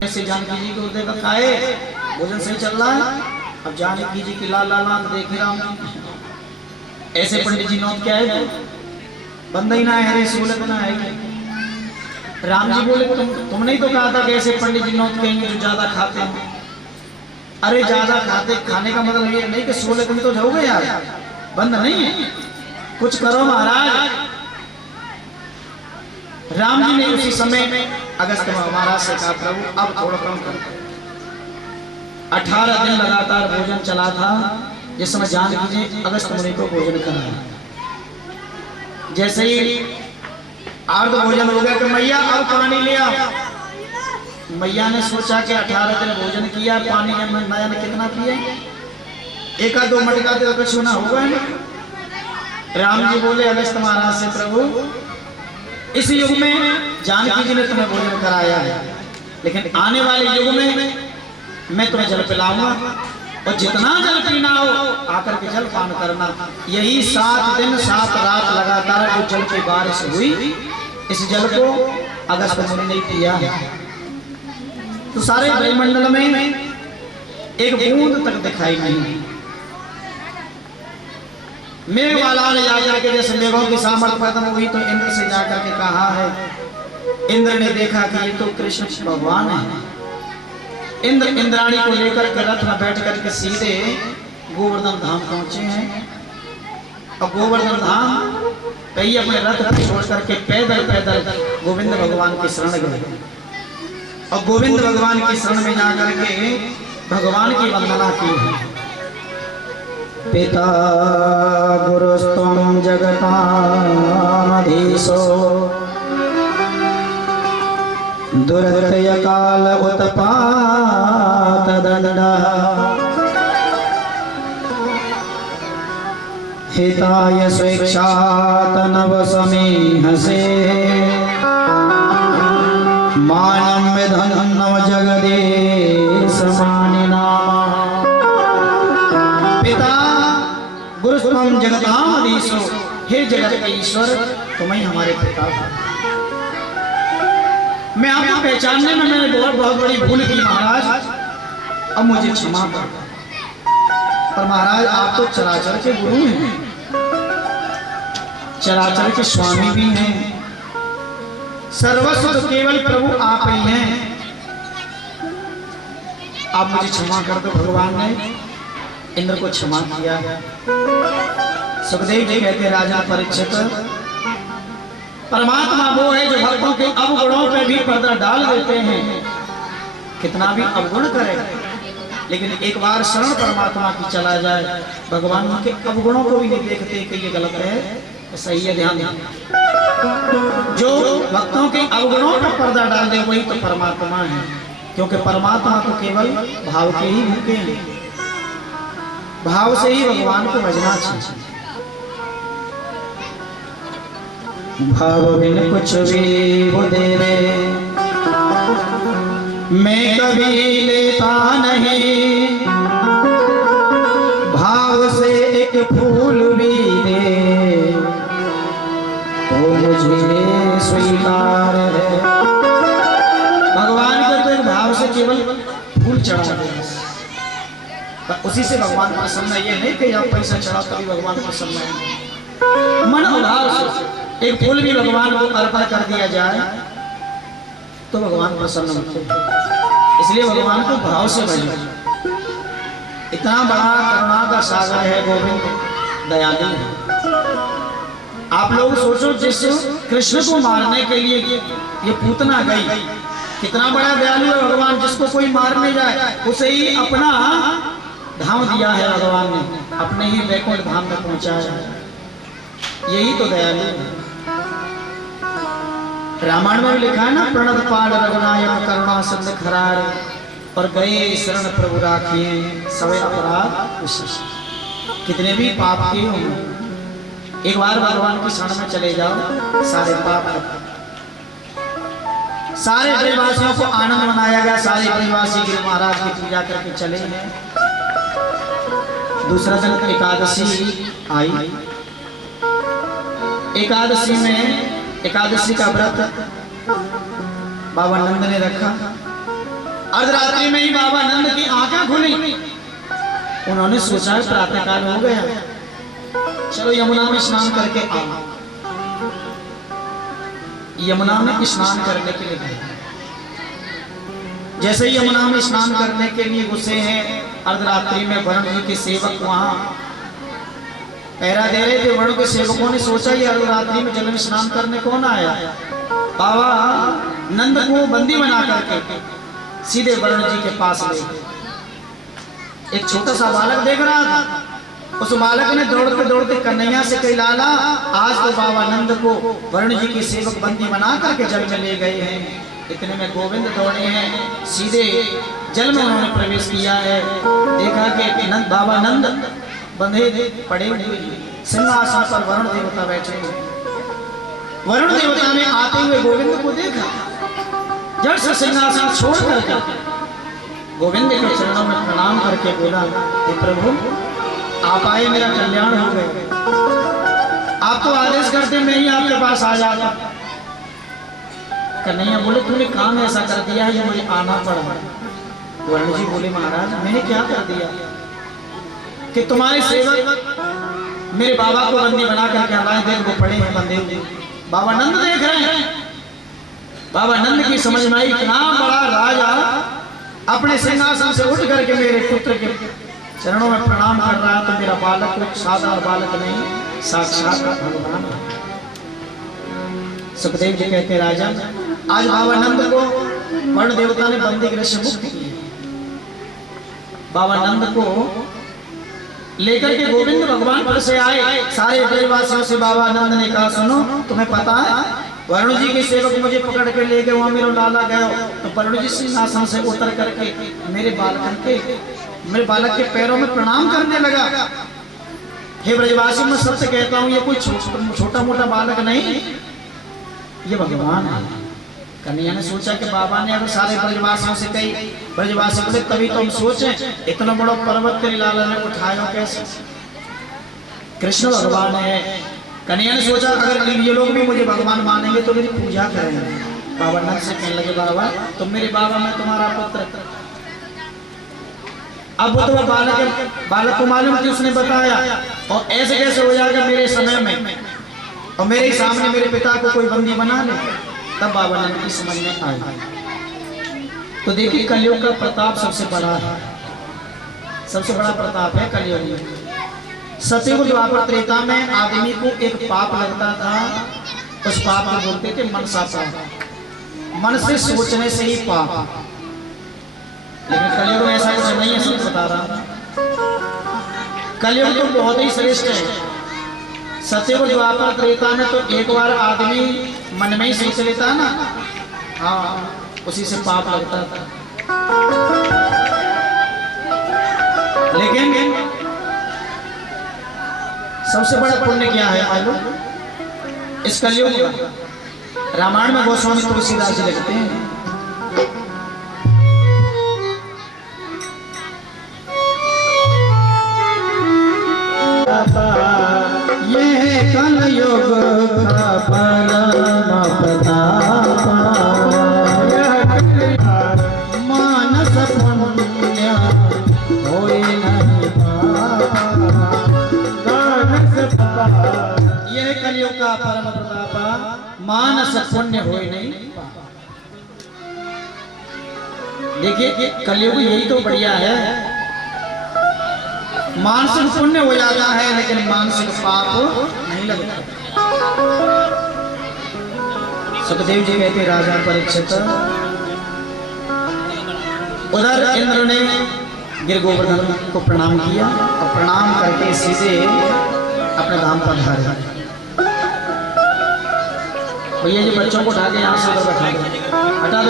ऐसे जानकी जी को देखा खाए भोजन सही चल रहा है। अब जानकी जी की लाल लाल आंख देख राम ऐसे पंडित जी नौत क्या है बंदा ही ना है रे सूलत ना है। राम जी बोले तुमने ही तो कहा था कि ऐसे पंडित जी नौत कहेंगे जो ज्यादा खाते हैं। अरे ज्यादा खाते खाने का मतलब ये नहीं कि सूलत में तो जाओगे यार, बंद नहीं है, कुछ करो महाराज। राम जी ने उसी समय अगस्त महाराज से कहा प्रभु अब थोड़ा कम करो। 18 दिन लगातार भोजन चला था। जिस समय जानकी जी अगस्त मुनि को भोजन कराया, जैसे ही अर्ध भोजन हो गया कि मैया अब पानी ले आओ। मैया ने सोचा कि 18 दिन भोजन किया, पानी में नया ने कितना पिए, एक आध दो मटका तो कुछ ना होगा ना। राम जी बोले अगस्त महाराज से प्रभु इस युग में जानकी जी ने तुम्हें भोजन कराया है, लेकिन आने वाले युग में मैं तुम्हें जल पिलाऊंगा और जितना जल पीना हो आकर के जल पान करना। यही 7 दिन 7 रात लगातार जो जल की बारिश हुई, इस जल को अगस्त मुनि ने पिया है। तो सारे वायुमंडल में एक बूंद तक दिखाई नहीं। मेघ वाला ने जाकर के जैसे मेघों की सामर्थ्य खत्म हुई तो इंद्र से जाकर के कहा है। इंद्र ने देखा कि ये तो कृष्ण भगवान है। इंद्र इंद्राणी को लेकर के रथ में बैठ करके सीधे गोवर्धन धाम पहुंचे हैं। और गोवर्धन धाम कई अपने रथ को छोड़ करके पैदल पैदल गोविंद भगवान की शरण गए और गोविंद भगवान की शरण में जाकर के भगवान की वंदना की है। पिता गुरुस्त्वं जगतामधीशो दुर्दय काल उत्पात दंडः हिताय स्वेच्छात नव समीहसे मानं विधन्नव जगदीश मानिना। पिता गुरुस्त्वं जगतामधीशो, हे जगत के ईश्वर तुम्हें हमारे पिता। मैं आपको पहचानने में मैंने बहुत बड़ी भूल की महाराज, अब मुझे क्षमा कर। पर महाराज आप तो चराचर के गुरु हैं, चराचर के स्वामी भी हैं, सर्वस्व तो केवल प्रभु आप ही हैं। आप मुझे क्षमा कर दो। भगवान ने इंद्र को क्षमा किया। सुखदेव जी कहते राजा परीक्षित परमात्मा वो है जो भक्तों के अवगुणों पे भी पर्दा डाल देते हैं। कितना भी अवगुण करे लेकिन एक बार शरण परमात्मा की चला जाए, भगवान के अवगुणों को भी नहीं देखते कि ये गलत है, तो सही है। ध्यान जो भक्तों के अवगुणों पर पर्दा डाल दे वही तो परमात्मा है, क्योंकि परमात्मा तो केवल भाव के ही भूखे हैं। भाव से ही भगवान को भजना चाहिए। भाव बिन कुछ भी वो देवे मैं कभी लेता नहीं, भाव से एक फूल भी दे तो मुझे स्वीकार है। भगवान को तो एक भाव से केवल फूल चढ़ा दे, उसी से भगवान प्रसन्न है। ये नहीं कि आप पैसा चढ़ाओ तभी भगवान प्रसन्न है। मन भाव से एक फूल भी भगवान को अर्पण कर दिया जाए तो भगवान प्रसन्न होते हैं। इसलिए भगवान को भाव से भजो। इतना बड़ा करुणा का सागर है गोविंद, दयालु है। आप लोग सोचो जिस कृष्ण को मारने के लिए ये पूतना गई, कितना बड़ा दयालु है भगवान। जिसको कोई मारने जाए उसे ही अपना धाम दिया है भगवान ने, अपने ही वैकुंठ धाम में पहुंचाया है। यही तो दयालु है। रामायण में लिखा है ना, प्रणत पाल रघुनायक करुणा सिंधु खरार और गए शरण प्रभु राखिए सवे अपराध विशेष। कितने भी पाप किए हों एक बार भगवान की शरण में चले जाओ, सारे पाप। सारे ब्रजवासियों को आनंद मनाया गया। सारे ब्रजवासी गुरु महाराज की पूजा करके चले हैं। दूसरा दिन एकादशी आई। एकादशी में एकादशी का व्रत बाबा नंद ने रखा। अर्धरात्रि में ही बाबा नंद की आंखें खुली। उन्होंने सोचा प्रातः काल हो गया, चलो यमुना में स्नान करके आओ। यमुना में स्नान करने के लिए गए। जैसे ही यमुना में स्नान करने के लिए घुसे हैं, अर्धरात्रि में वरुण जी के सेवक वहां पहरा दे रहे थे। वरुण के सेवकों ने सोचा ये अर्धरात्रि में जल में स्नान करने कौन आया। बाबा नंद को बंदी बना करके सीधे वरुण जी के पास ले गए। एक छोटा सा बालक देख रहा था, उस बालक ने दौड़ते दौड़ते कन्हैया से कही, लाला आज तो बाबा नंद को वरुण जी के सेवक बंदी बना करके जल में ले गए हैं। इतने में गोविंद दौड़े हैं, सीधे जल में उन्होंने प्रवेश किया है। देखा कि नंद बाबा नंद बंधे पड़े हुए, सिंहासन पर वरुण देवता बैठे हुए। वरुण देवता ने आते हुए गोविंद को देखा, जड़ से सिंहासन छोड़ करके गोविंद के चरणों में प्रणाम करके बोला, हे प्रभु आप आए, मेरा कल्याण हो गया। आप तो आदेश करते मैं ही आपके पास आ जाता। कन्हैया बोले तूने काम ऐसा कर दिया है जो मुझे आना पड़ा। वरुण जी बोले महाराज मैंने क्या कर दिया कि तुम्हारे सेवक मेरे बाबा को बंदी बना करके हमारे देख वो पड़े हैं बंदे हुए। बाबा नंद देख रहे हैं। बाबा नंद की समझ में आई, इतना बड़ा राजा अपने सिंहासन से उठ करके मेरे पुत्र के चरणों में प्रणाम कर रहा है, तो मेरा बालक कोई साधारण बालक नहीं, साक्षात भगवान है। सुखदेव जी कहते राजा आज बाबा नंद को वरुण देवता ने बंदी गृह से मुक्त किया। बाबा नंद को लेकर के गोविंद भगवान पर से आए। सारे ब्रजवासियों से बाबा नंद ने कहा, सुनो तुम्हें पता है वरुण जी के सेवक मुझे पकड़ के ले गए, वहां मेरा लाला गया तो वरुण जी सिंहासन से उतर करके मेरे बालक के पैरों में प्रणाम करने लगा। हे ब्रजवासी मैं सत्य कहता हूँ, ये कोई छोटा मोटा बालक नहीं, ये भगवान है। कन्हैया ने सोचा कि बाबा ने अगर सारे ब्रजवासियों से कही, ब्रजवासी बोले तभी तो हम सोचे इतना बड़ा पर्वत तेरे लाला ने उठाया कैसे। कृष्ण भगवान है। कन्हैया ने सोचा अगर ये लोग भी मुझे भगवान मानेंगे तो मेरी पूजा करेंगे। बाबा नंद से कहने लगे, बाबा तुम मेरे बाबा मैं तुम्हारा पुत्र। अब वो तो बालक को मालूम कि उसने बताया, और ऐसे कैसे हो जाएगा मेरे समय में और मेरे सामने मेरे पिता को कोई बंदी बना ले। तब बाबा नंद की समझ में आया। तो देखिए कलयुग का प्रताप सबसे बड़ा है, सबसे बड़ा प्रताप है कलयुग में। सतयुग द्वापर त्रेता में आदमी को एक पाप लगता था, उस पाप को बोलते थे मनसा पाप, मन से सोचने से ही पाप। लेकिन कलयुग में ऐसा कुछ नहीं है, सब बता रहा। कलयुग तो बहुत ही श्रेष्ठ है। सतयुग द्वापर त्रेता में तो एक बार आदमी मन में ही सोच लेता ना, हाँ उसी से पाप लगता था। लेकिन सबसे बड़ा पुण्य क्या है मालूम? इस कलयुग का रामायण में गोस्वामी तुलसीदास जी लिखते हैं, ये कलयुग का परम प्रताप, मानस पुण्य होए नहीं पाप। यह कलयुग का परम प्रताप, मानस पुण्य होए नहीं। देखिए कलयुग यही तो बढ़िया है, मानसिक पुण्य हो जाता है लेकिन मानसिक पाप नहीं लगता। सुखदेव जी कहते राजा परीक्षित, उधर इंद्र ने गिर गोवर्धन को प्रणाम किया और प्रणाम करके सीधे अपने धाम पर धारे। भैया जी बच्चों को उठा के यहाँ से उधर बैठा दो, हटा दो।